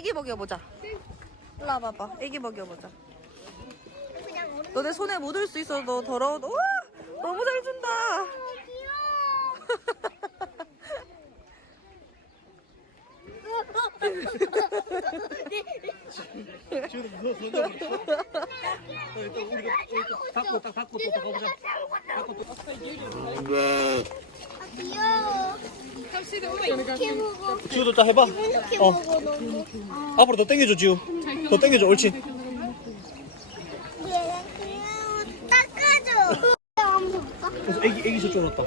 애기 먹여보자. 일로 와봐봐. 애기 먹여보자. 너네 손에 묻을 수 있어. 너 더러워도. 우와! 너무 잘 준다. 지금 무서워 닫고 딱 닫고 또 가보자. 닫고 또. 귀여워. 이렇게 먹어. 지우도 딱 해봐. 이렇게 먹어 너무. 앞으로 더 당겨줘 지우. 더 당겨줘. 옳지. 얘 귀여워. 닦아줘. 안 볼까? 애기 저쪽 왔다.